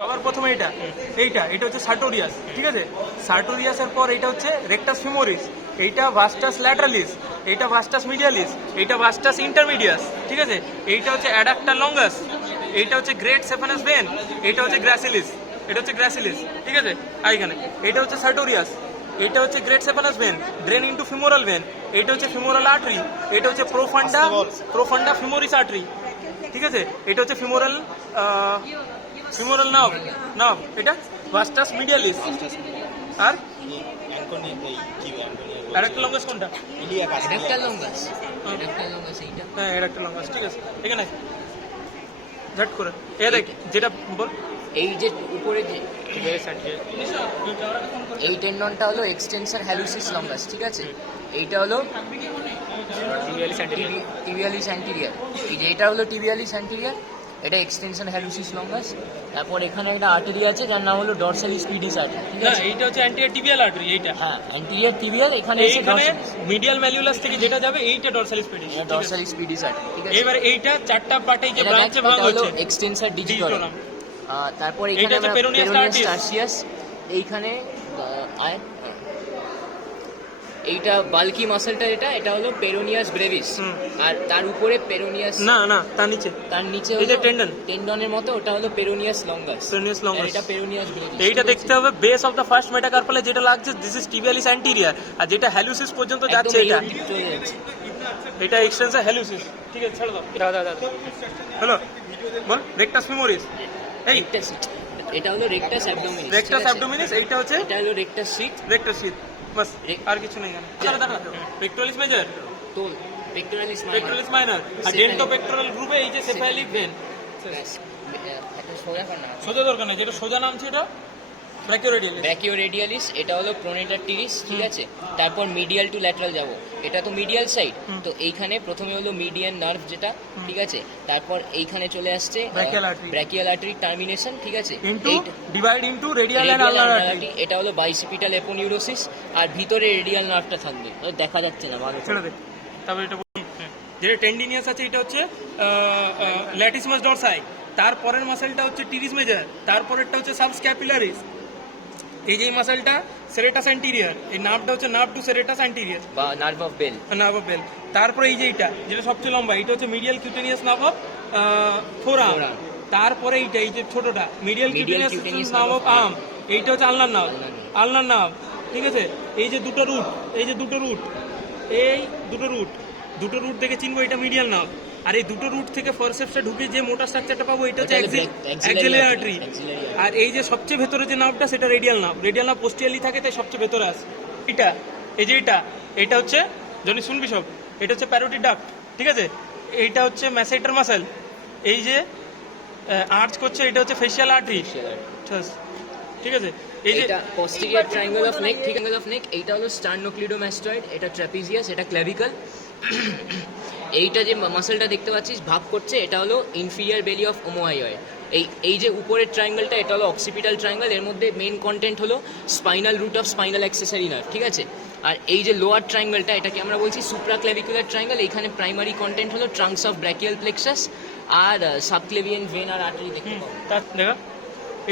সবার প্রথমে এইটা হচ্ছে সার্টোরিয়াস, ঠিক আছে। সার্টোরিয়াসের পর এইটা হচ্ছে রেক্টাস ফিমোরিস, এইটা ভাস্টাস ল্যাটারালিস, এইটা ভাস্টাস মিডিয়ালিস, এইটা ভাস্টাস ইন্টারমিডিয়াস, ঠিক আছে। এইটা হচ্ছে অ্যাডাক্টার লঙ্গাস, এইটা হচ্ছে গ্রেট সেফানাস ভেন, এইটা হচ্ছে গ্রাসিলিস, এটা হচ্ছে গ্রাসিলিস, ঠিক আছে। আর এখানে এটা হচ্ছে সার্টোরিয়াস, এটা হচ্ছে great saphenous vein, drain into femoral vein, এটা হচ্ছে ফিমোরাল আর্টারি, এটা হচ্ছে প্রোফান্ডা ফিমোরিস আর্টারি, ঠিক আছে। এটা হচ্ছে ফিমোরাল নার্ভ, এটা ভাস্টাস মিডিয়ালিস। আর অ্যাডাক্টার লঙ্গাস কোনটা? হ্যাঁ, অ্যাডাক্টার লঙ্গাস, ঠিক আছে। এখানে ঝট করে এ দেখ, যেটা বল। এই যে উপরে যে এই টেন্ডনটা হলো এক্সটেনশন হ্যালুসিস লঙ্গাস, ঠিক আছে। এইটা হলো টিবিয়ালিস অ্যান্টিরিয়ার, এই যে এটা হলো টিবিয়ালিস অ্যান্টিরিয়ার, এটা এক্সটেনশন হ্যালুসিস লঙ্গাস। তারপর এখানে একটা আর্টারি আছে যার নাম হলো ডরসালিস পিডিস আর্টারি, ঠিক আছে। এইটা হচ্ছে অ্যান্টিরিয়র টিবিয়াল আর্টারি, এইটা হ্যাঁ অ্যান্টিরিয়ার টিবিয়াল, এখানে মিডিয়াল ম্যালিউলাস থেকে যেটা যাবে এইটা ডরসালিস পিডিস, ডরসালিস পিডিস আর্টারি, ঠিক আছে। এবারে এইটা চারটা পার্টে যে ব্রাঞ্চে ভাগ হচ্ছে, এক্সটেনসর ডিজিটাল। তারপর এইটা এখানে হচ্ছে পেরোনিয়াস টার্সিয়াস, এইখানে এইটা বাল্কি মাসলটা, এটা হলো পেরোনিয়াস ব্রেভিস। আর তার উপরে পেরোনিয়াস না তার নিচে হলো টেন্ডনের মতো, ওটা হলো পেরোনিয়াস লঙ্গাস, এটা পেরোনিয়াস ব্রেভিস। এইটা দেখতে হবে বেস অফ দ্য ফার্স্ট মেটাকার্পালে যেটা লাগছে, দিস ইজ টিবিয়ালিস অ্যান্টিরিয়ার। আর যেটা হ্যালুসিস পর্যন্ত যাচ্ছে এটা এক্সটেনশন হ্যালুসিস, ঠিক আছে। ছাড় দাও, হ্যালো বল। রেক্টাস ফিমোরিস, এটা হলো রেক্টাস অ্যাবডোমিনিস, এইটা হচ্ছে রেক্টাস শীথ, বাস, আর কিছু নেই এখানে। চলো দাঁড়া, পেক্টোরালিস মেজর, তো পেক্টোরালিস মাইনর, আর ডেন্টো পেক্টোরাল গ্রুপে এই যে সেফালিক ভেন। সোজা দরকার নেই, যেটা সোজা নাম ছিল ব্র্যাকিওরেডিয়ালিস, এটা হলো প্রোনেটার টিরিস, ঠিক আছে। তারপর মিডিয়াল টু ল্যাটারাল যাব, এটা তো মিডিয়াল সাইড, তো এইখানে প্রথমে হলো মিডিয়ান নার্ভ যেটা, ঠিক আছে। তারপর এইখানে চলে আসছে ব্র্যাকিয়াল আর্টারি টার্মিনেশন, ঠিক আছে। Divide into radial and ulnar artery, এটা হলো বাইসিপিটাল এপোনিউরোসিস, আর ভিতরে রেডিয়াল নার্ভটা থাকবে, দেখা যাচ্ছে না ভালো। ছেড়ে দে। তারপর এটা যেটা টেন্ডিনিয়াস আছে, এটা হচ্ছে ল্যাটিসমাস ডরসাই। তারপরের মাসেলটা হচ্ছে টিরিস মেজর, তারপরেরটা হচ্ছে সাবস্ক্যাপুলারিস। এই যে মাসেলটা সেরেটাস অ্যান্টিরিয়ার, এই নার্ভটা হচ্ছে নার্ভ টু সেরেটাস অ্যান্টিরিয়ার বা নার্ভ অফ বেল। তারপরে এই যে এইটা যেটা সবচেয়ে লম্বা, এটা হচ্ছে মিডিয়াল কিউটেনিয়াস নার্ভ অফ ফোরআর্ম। তারপরে এইটা, এই যে ছোটটা medial cutaneous nerve of arm, এইটা হচ্ছে আলনার নার্ভ, ঠিক আছে। এই যে দুটো রুট দেখে চিনবো, এটা মিডিয়াল নার্ভ। আর এই দুটো রুট থেকে ফরসেপসে ঢুকে যে মোটা স্ট্রাকচারটা পাবো, এটা হচ্ছে অ্যাক্সিলারি আর্টারি। আর এই যে সবচেয়ে ভেতরে যে নার্ভটা, সেটা রেডিয়াল নার্ভ পোস্টিয়ালি থাকে, তাই সবচেয়ে ভেতরে আছে। এটা হচ্ছে যদি শুনবি সব, এটা হচ্ছে প্যারোটিড ডাক্ট, ঠিক আছে। এইটা হচ্ছে ম্যাসেটার মাসেল, এই যে আর্চ করছে, এটা হচ্ছে ফেশিয়াল আর্টারি, ঠিক আছে। এই যে পোস্টেরিয়র ট্রায়াঙ্গেল অফ নেক, এইটা হলো স্টার্নোক্লিডোমাস্টয়েড, এটা ট্র্যাপিজিয়াস, এটা ক্ল্যাভিকল। এইটা যে মাসলটা দেখতে পাচ্ছিস ভাগ করছে, এটা হলো ইনফিরিয়র বেলি অফ ওমোয়াইড। এই যে উপরের ট্রায়াঙ্গেলটা, এটা হলো অক্সিপিটাল ট্রায়াঙ্গেল, এর মধ্যে মেইন কন্টেন্ট হলো spinal root of spinal accessory nerve, ঠিক আছে। আর এই যে লোয়ার ট্রায়াঙ্গেলটা, এটাকে আমরা বলছি সুপ্রাক্লেভিকুলার ট্রায়াঙ্গেল, এইখানে প্রাইমারি কন্টেন্ট হলো ট্রাঙ্কস অফ ব্র্যাকিয়াল প্লেক্সাস আর সাবক্লেভিয়ান ভেন আর আর্টারি দেখতে পাবো।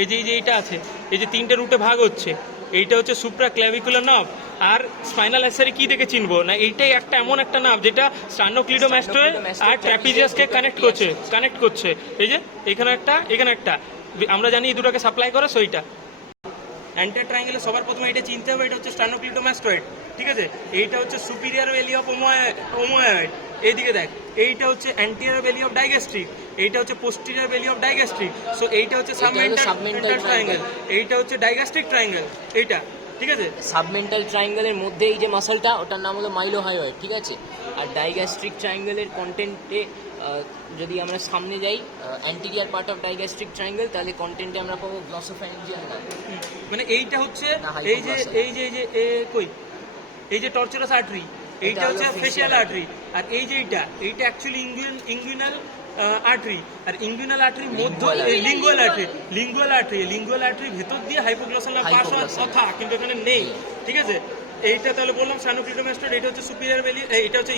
এই যে এইটা আছে, এই যে তিনটে রুটে ভাগ হচ্ছে, এইটা হচ্ছে সুপ্রাক্লেভিকুলার নার্ভ। আর স্পাইনাল অ্যাক্সেসরি কি দেখে চিনবো না, এইটাই একটা এমন একটা নার্ভ যেটা স্টার্নোক্লিডোমাস্টয়েড আর ট্র্যাপিজিয়াসকে কানেক্ট করছে। এই যে এখানে একটা আমরা জানি এই দুটোকে সাপ্লাই করে, সেইটা অ্যান্টার ট্রায়াঙ্গেলে সবার প্রথমে এটা চিনতে হবে, এটা হচ্ছে স্টার্নোক্লিডোমাস্টয়েড, ঠিক আছে। এইটা হচ্ছে সুপিরিয়র বেলি অফ ওমোয়াইড, এইদিকে দেখ, এইটা হচ্ছে অ্যান্টিরিয়র বেলি অফ ডাইগ্যাস্ট্রিক, এইটা হচ্ছে পোস্টেরিয়র বেলি অফ ডাইগ্যাস্ট্রিক। সো এইটা হচ্ছে সাবমেন্টাল ট্রায়াঙ্গেল, এইটা হচ্ছে ডাইগ্যাস্ট্রিক ট্রায়াঙ্গেল, এইটা, ঠিক আছে। সাবমেন্টাল ট্রায়াঙ্গেলের মধ্যে এই যে মাসলটা, ওটার নাম হলো মাইলোহাইয়েড, ঠিক আছে। আর ডাইগ্যাস্ট্রিক ট্রায়াঙ্গেলের কন্টেন্টে যদি আমরা সামনে যাই, অ্যান্টিরিয়ার পার্ট অফ ডাইগ্যাস্ট্রিক ট্রায়াঙ্গেল, তাহলে কন্টেন্টে আমরা পাবো গ্লসোফ্যারিঞ্জিয়াল নার্ভ। মানে এইটা হচ্ছে এই যে টর্চুরাস আর্টারি, এইটা হচ্ছে ফেশিয়াল আর্টারি। আর এই যে এইটা অ্যাকচুয়ালি ইঙ্গুইনাল আর্টারি, আর ইঙ্গুইনাল আর্টারির মধ্যে লিঙ্গুয়াল আর্টারি ভেতর দিয়ে হাইপোগ্লসাল পাস হওয়ার কথা, কিন্তু এখানে নেই, ঠিক আছে। এইটা তাহলে বললাম স্টার্নোক্লিডোমাস্টয়েড, এটা হচ্ছে সুপিরিয়র বেলি, এটা হচ্ছে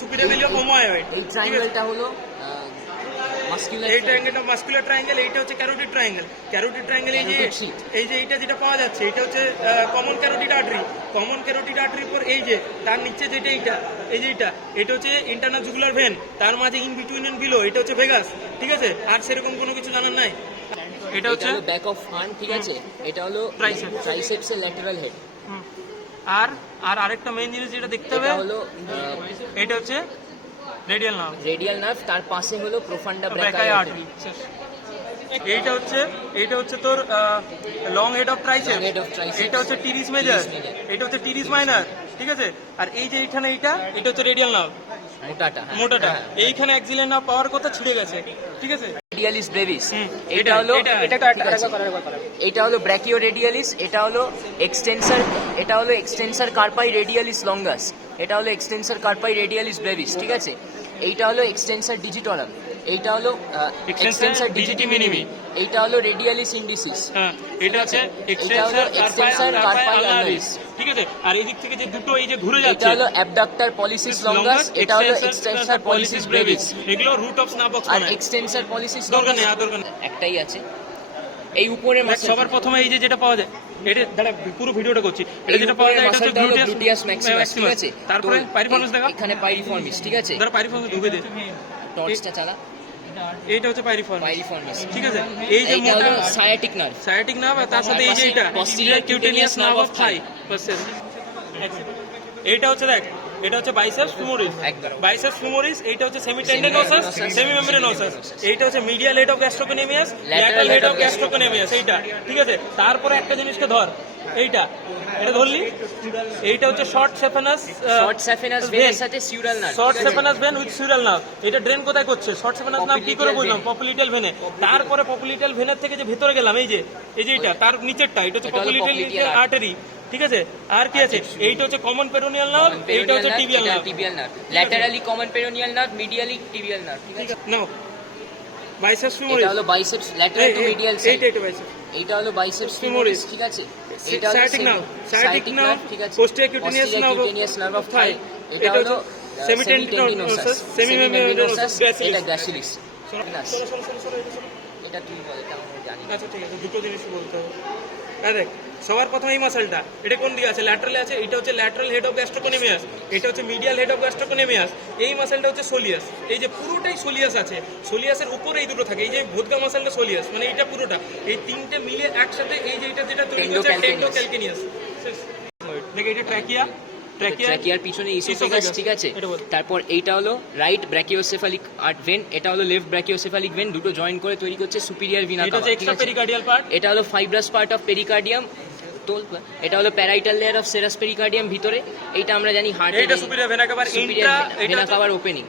সুপিরিয়র বেলি অফ ওমোয়াইড। এই ট্রায়াঙ্গেলটা হলো মাস্কুলার এই ট্রায়াঙ্গেলটা মাস্কুলার ট্রায়াঙ্গেল, এইটা হচ্ছে ক্যারোটিড ট্রায়াঙ্গেল। ক্যারোটিড ট্রায়াঙ্গেল এই যে Carotid sheath। এই যে এইটা যেটা পাওয়া যাচ্ছে এটা হচ্ছে common carotid artery. Common carotid আর্টারির পর এই যে তার নিচে যেটা এইটা, এই যে এটা হচ্ছে ইন্টারনাল জুগুলার ভেন, তার মাঝে ইন বিটুইন এন্ড বিলো এটা হচ্ছে ভেগাস, ঠিক আছে? আর সেরকম কোনো কিছু জানার নাই। এটা এটা হচ্ছে হলো ব্যাক অফ হ্যান্ড, ঠিক আছে? এটা হলো Triceps। ট্রাইসেপসের ল্যাটারাল হেড। হুম। আর আর আরেকটা মেইন জিনিস যেটা দেখতে হবে এটা হলো এটা হচ্ছে রেডিয়াল নার্ভ, রেডিয়াল নার্ভ, তার পাশে হলো প্রোফান্ডা ব্র্যাকাই ব্র্যাকাই আর্টারি। আর্টারি। এইটা হচ্ছে তোর long head of triceps, Long head of triceps। এটা হচ্ছে টিরিস মেজর, Teres major। এটা হচ্ছে টিরিস মাইনর, ঠিক আছে? আর এই যে এইখানে এটা হচ্ছে রেডিয়াল নার্ভ, মোটাটা, হ্যাঁ। মোটাটা। হ্যাঁ। এইখানে অ্যাক্সিলারি নার্ভ পাওয়ার কথা ছিঁড়ে গেছে, ঠিক আছে? Radialis Brevis. হুম, এটা হলো এটা এটা হলো ব্র্যাকিও রেডিয়ালিস, এটা হলো এক্সটেন্সর, এটা হলো এক্সটেন্সর কার্পাই রেডিয়ালিস লঙ্গাস, এটা হলো এক্সটেন্সর কার্পাই রেডিয়ালিস ব্রেভিস, ঠিক আছে? এইটা হলো এক্সটেন্সর ডিজিটরাম, এইটা হলো এক্সটেন্সর ডিজিটি মিনিমি, এইটা হলো রেডিয়ালিস ইন্ডিসিস, হ্যাঁ, এটা হচ্ছে এটা হলো extensor extensor কার্পাই carpi ulnaris, ulnaris। ঠিক আছে? আর এই দিক থেকে যে দুটো এই যে ঘুরে এটা যাচ্ছে হলো অ্যাবডাক্টর পলিসিস লঙ্গাস, এটা হলো এক্সটেন্সর পলিসিস ব্রেভিস, এগুলো রুট অফ স্নাপ বক্স আর এক্সটেন্সর পলিসিস দরকার নেই, আর দরকার নেই। একটাই আছে এই উপরে দেখ, সবার প্রথমে এই যে যেটা পাওয়া যায়, এটা দাঁড়া পুরো ভিডিওটা করছি, এটা যেটা পাওয়া যায় এটা হচ্ছে গ্লুটিয়াস ম্যাক্সিমাস, ঠিক আছে? তারপরে তো পাইরিফর্মিস দেখা, এখানে পাইরিফর্মিস, ঠিক আছে? দাঁড়া পাইরিফর্মিস ঢুকে দে, টর্চটা চালা। এইটা হচ্ছে পাইরিফর্মিস, পাইরিফর্মিস, ঠিক আছে? এই যে এইটা মোটা হলো সায়াটিক নার্ভ, সায়াটিক নার্ভ, আর তার সাথে এই যে এটা Posterior cutaneous cutaneous nerve nerve of of thigh. thigh। এইটা হচ্ছে দেখ, এটা হচ্ছে বাইসেপস ফিমোরিস, একদম। বাইসেপস ফিমোরিস, এইটা হচ্ছে সেমি টেন্ডেনোসাস, সেমি মেমব্রেনোসাস, এইটা হচ্ছে medial head of gastrocnemius, lateral head of gastrocnemius, এইটা, ঠিক আছে? তারপরে একটা জিনিসকে ধর, এটা ধরলি, এইটা হচ্ছে শর্ট সেফানাস, শর্ট স্যাফেনাস ভেনের সাথে sural nerve, short saphenous vein with sural nerve. এটা ড্রেন কোথায় করছে? শর্ট সেফানাস নার্ভ কি করে বুঝলাম? পপুলিটাল ভেনে। তারপরে পপুলিটাল ভেনের থেকে যে ভেতরে গেলাম, এই যে এটা তার নিচেরটা, এটা হচ্ছে এটা হলো পপুলিটাল popliteal আর্টারি, ঠিক আছে? আর কি আছে? এইটা হচ্ছে কমন পেরোনিয়াল নার্ভ, এইটা হচ্ছে tibial nerve. Tibial nerve, laterally common peroneal nerve, medially tibial nerve, ঠিক আছে? নাও বাইসেপস এটা ফিমোরিস, হলো biceps lateral to medial side, এইটা বাইসেপস এইটা হলো বাইসেপস femoris। ফিমোরিস, ঠিক আছে? এটা হলো sciatic nerve, sciatic nerve, ঠিক আছে? posterior cutaneous nerve of cutaneous nerve of thigh। thigh, এটা হলো semitendinosus, semimembranosus, এটা gracilis। গ্যাসিলিস। চলো, এটা তুই বল, এটা আমরা জানি না। আচ্ছা ঠিক আছে, দুটো জিনিস বলতে হবে। দেখ, সবার প্রথমে এই মাসলটা, এটা কোন দিকে আছে? ল্যাটারালে আছে। এটা হচ্ছে ল্যাটারাল হেড অফ গ্যাস্ট্রোকোনেমিয়াস, এটা হচ্ছে মিডিয়াল হেড অফ গ্যাস্ট্রোকোনেমিয়াস। এই মাসলটা হচ্ছে সোলিয়াস, এই যে পুরোটাই সোলিয়াস আছে। সোলিয়াসের উপরে এই দুটো থাকে, এই যে ভোদকা মাসলটা সোলিয়াস, মানে এইটা পুরোটা, এই তিনটে মিলে একসাথে এই যে এটা যেটা তৈরি করছে টেন্ডো ক্যালকেনিয়াস। দেখ, এটা ট্র্যাকিয়া, ট্র্যাকিয়ার পিছনে ইসোফেগাস, ঠিক আছে? এটা বল। তারপর এইটা হলো রাইট ব্র্যাকিওসেফালিক ভেন, এটা হলো লেফট ব্র্যাকিওসেফালিক ভেন, দুটো জয়েন করে তৈরি করছে সুপিরিয়র ভিনা এটা হচ্ছে কাভা, ঠিক এক্সট্রা আছে? পেরিকার্ডিয়াল পার্ট, এটা হলো ফাইব্রাস পার্ট অফ পেরিকার্ডিয়াম, তো এটা হলো parietal layer of serous pericardium ভিতরে, এইটা আমরা জানি হার্ট, এইটা সুপিরিয়র ভেনা কাভার, সুপিরিয়র এটা ভেনা কাভার ওপেনিং,